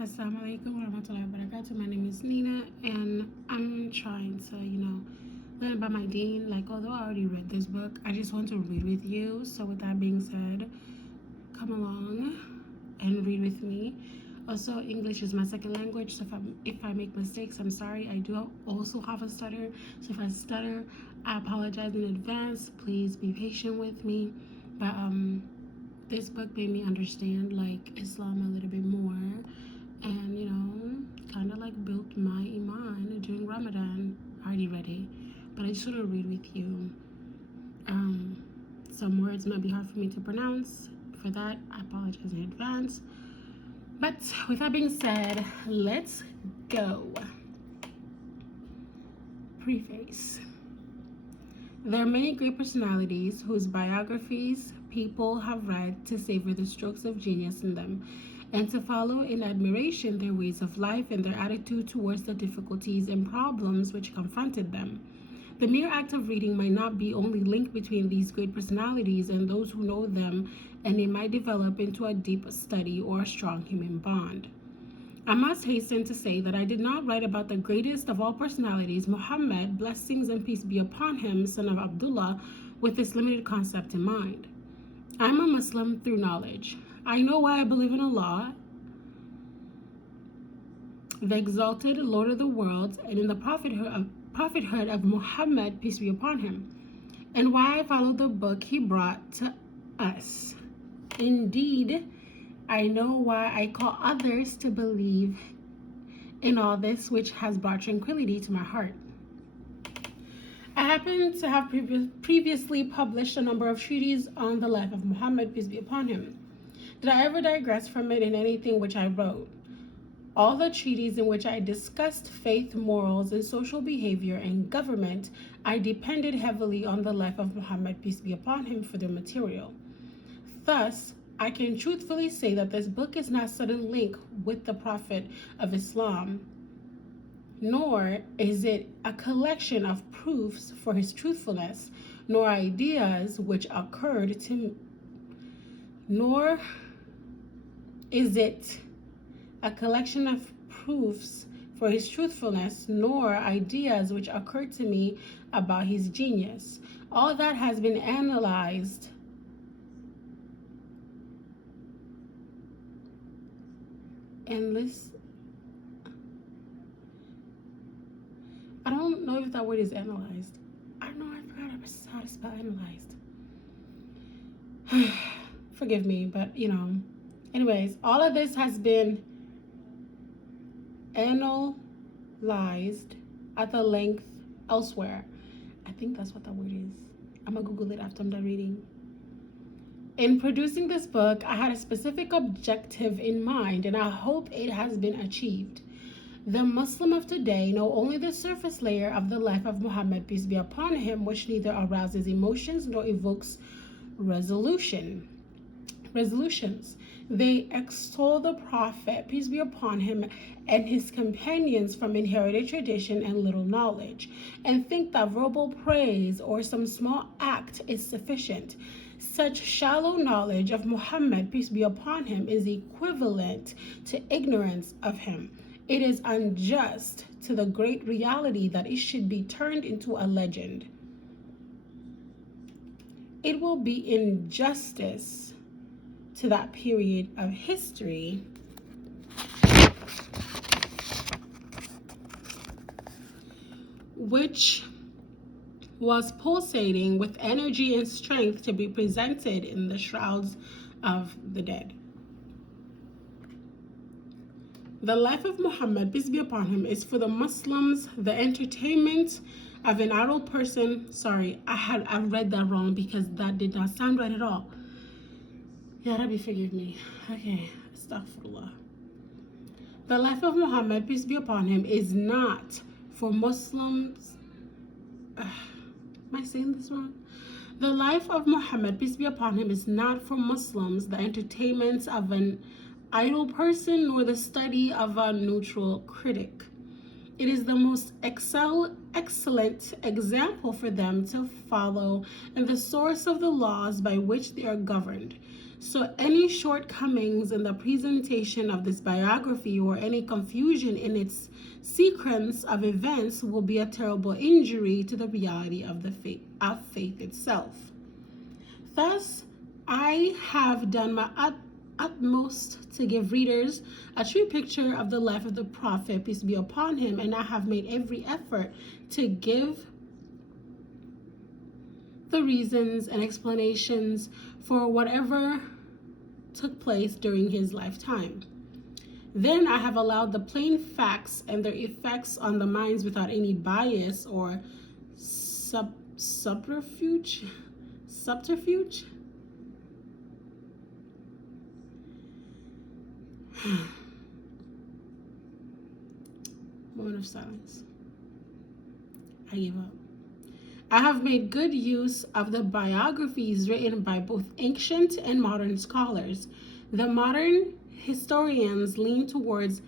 Assalamu alaikum warahmatullahi wabarakatuh. My name is Nina, and I'm trying to, learn about my deen. Like, although I already read this book, I just want to read with you. So, with that being said, come along and read with me. Also, English is my second language, so if I make mistakes, I'm sorry. I do also have a stutter, so if I stutter, I apologize in advance. Please be patient with me. But this book made me understand like Islam a little bit more, and kind of like built my iman during Ramadan. I already read it, but I just want to read with you. Some words might be hard for me to pronounce. For that, I apologize in advance. But with that being said, let's go. Preface. There are many great personalities whose biographies people have read to savor the strokes of genius in them, and to follow in admiration their ways of life and their attitude towards the difficulties and problems which confronted them. The mere act of reading might not be only link between these great personalities and those who know them, and it might develop into a deep study or a strong human bond. I must hasten to say that I did not write about the greatest of all personalities, Muhammad, blessings and peace be upon him, son of Abdullah, with this limited concept in mind. I am a Muslim through knowledge. I know why I believe in Allah, the exalted Lord of the worlds, and in the prophethood of Muhammad, peace be upon him, and why I follow the book he brought to us. Indeed, I know why I call others to believe in all this which has brought tranquility to my heart. I happen to have previously published a number of treatises on the life of Muhammad, peace be upon him. Did I ever digress from it in anything which I wrote? All the treatises in which I discussed faith, morals, and social behavior and government, I depended heavily on the life of Muhammad, peace be upon him, for their material. Thus, I can truthfully say that this book is not sudden link with the Prophet of Islam, nor is it a collection of proofs for his truthfulness, nor ideas which occurred to me, nor is it a collection of proofs for his truthfulness, nor ideas which occurred to me about his genius. All that has been analyzed I don't know if that word is analyzed. I don't know, I forgot how to spell analyzed. Forgive me, but anyways, all of this has been analyzed at the length elsewhere. I think that's what that word is. I'm gonna Google it after I'm done reading. In producing this book, I had a specific objective in mind, and I hope it has been achieved. The Muslim of today know only the surface layer of the life of Muhammad, peace be upon him, which neither arouses emotions nor evokes resolutions. They extol the Prophet, peace be upon him, and his companions from inherited tradition and little knowledge, and think that verbal praise or some small act is sufficient. Such shallow knowledge of Muhammad, peace be upon him, is equivalent to ignorance of him. It is unjust to the great reality that it should be turned into a legend. It will be injustice to that period of history which was pulsating with energy and strength to be presented in the shrouds of the dead. The life of Muhammad, peace be upon him, is for the Muslims the entertainment of an idle person. Sorry, I read that wrong because that did not sound right at all. Ya Rabbi, forgive me. Okay, astaghfirullah. The life of Muhammad, peace be upon him, is not for Muslims. Am I saying this wrong? The life of Muhammad, peace be upon him, is not for Muslims the entertainments of an idle person nor the study of a neutral critic. It is the most excellent example for them to follow and the source of the laws by which they are governed. So any shortcomings in the presentation of this biography or any confusion in its sequence of events will be a terrible injury to the reality of the faith itself. Thus, I have done my utmost to give readers a true picture of the life of the Prophet, peace be upon him, and I have made every effort to give the reasons and explanations for whatever took place during his lifetime. Then I have allowed the plain facts and their effects on the minds without any bias or subterfuge. Moment of silence. I give up. I have made good use of the biographies written by both ancient and modern scholars. The modern historians lean towards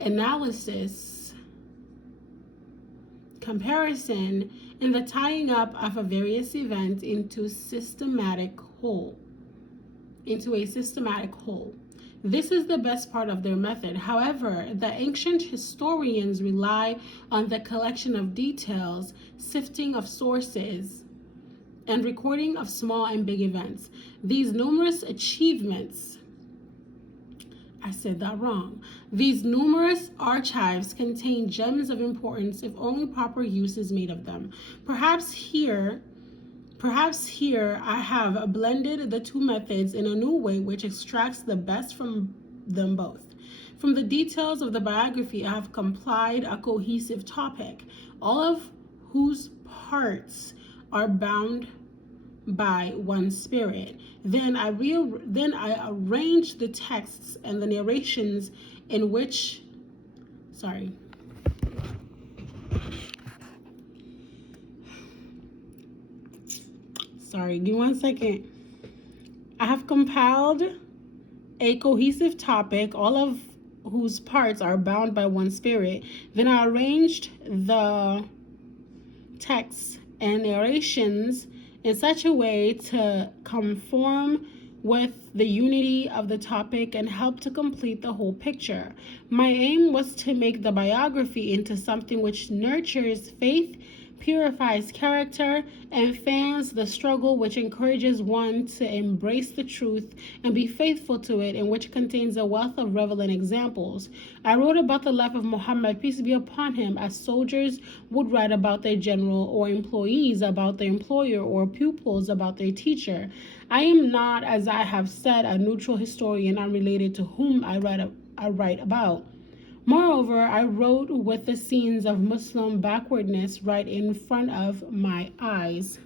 analysis, comparison, and the tying up of a various event into a systematic whole. This is the best part of their method. However, the ancient historians rely on the collection of details, sifting of sources, and recording of small and big events. These numerous achievements, I said that wrong. These numerous archives contain gems of importance if only proper use is made of them. Perhaps here I have blended the two methods in a new way which extracts the best from them both. From the details of the biography, I have compiled a cohesive topic, all of whose parts are bound by one spirit. Then I arranged the texts and the narrations in which, give me 1 second. I have compiled a cohesive topic, all of whose parts are bound by one spirit. Then I arranged the texts and narrations in such a way to conform with the unity of the topic and help to complete the whole picture. My aim was to make the biography into something which nurtures faith, purifies character, and fans the struggle, which encourages one to embrace the truth and be faithful to it, and which contains a wealth of relevant examples. I wrote about the life of Muhammad, peace be upon him, as soldiers would write about their general, or employees about their employer, or pupils about their teacher. I am not, as I have said, a neutral historian unrelated to whom I write about. Moreover, I wrote with the scenes of Muslim backwardness right in front of my eyes.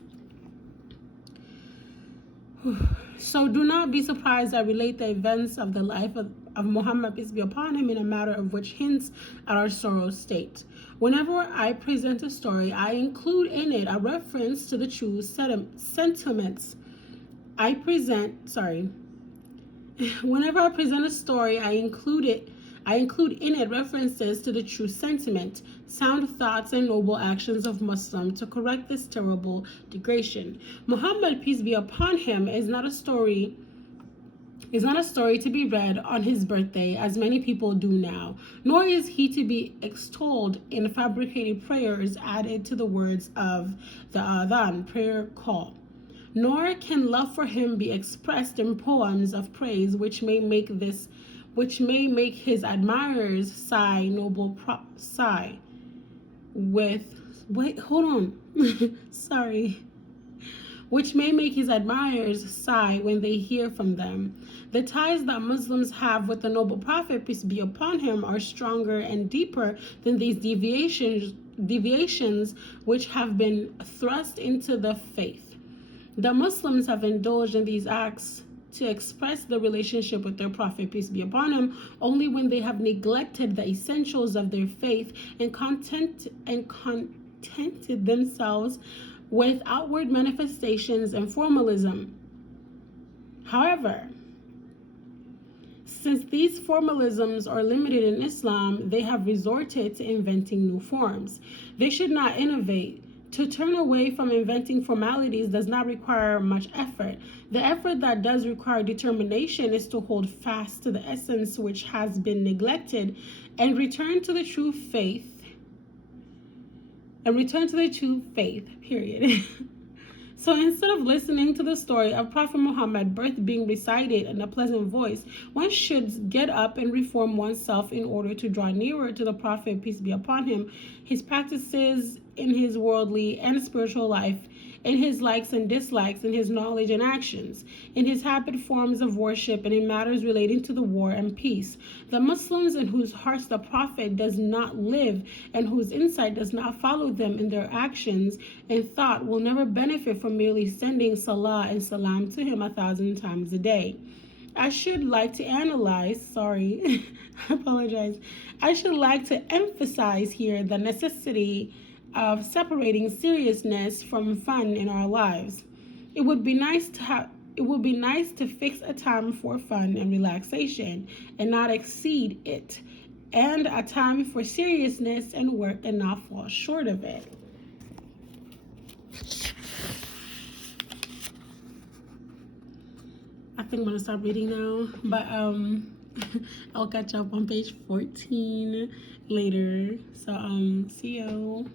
So do not be surprised I relate the events of the life of Muhammad, peace be upon him, in a matter of which hints at our sorrow state. Whenever I present a story, I include in it a reference to the true sentiments. Whenever I present a story, I include in it references to the true sentiment, sound thoughts, and noble actions of Muslims to correct this terrible degradation. Muhammad, peace be upon him, is not a story to be read on his birthday, as many people do now, nor is he to be extolled in fabricated prayers added to the words of the adhan, prayer call. Nor can love for him be expressed in poems of praise which may make his admirers sigh which may make his admirers sigh when they hear from them. The ties that Muslims have with the noble Prophet, peace be upon him, are stronger and deeper than these deviations which have been thrust into the faith. The Muslims have indulged in these acts to express the relationship with their Prophet, peace be upon him, only when they have neglected the essentials of their faith and contented themselves with outward manifestations and formalism. However, since these formalisms are limited in Islam, they have resorted to inventing new forms. They should not innovate. To turn away from inventing formalities does not require much effort. The effort that does require determination is to hold fast to the essence which has been neglected and return to the true faith. Period. So instead of listening to the story of Prophet Muhammad's birth being recited in a pleasant voice, one should get up and reform oneself in order to draw nearer to the Prophet, peace be upon him, his practices in his worldly and spiritual life, in his likes and dislikes, in his knowledge and actions, in his habit forms of worship, and in matters relating to the war and peace. The Muslims in whose hearts the Prophet does not live and whose insight does not follow them in their actions and thought will never benefit from merely sending salah and salam to him 1,000 times a day. I should like to I apologize. I should like to emphasize here the necessity of separating seriousness from fun in our lives. It would be nice to fix a time for fun and relaxation and not exceed it, and a time for seriousness and work and not fall short of it. I think I'm gonna stop reading now, but I'll catch up on page 14 later. So see you.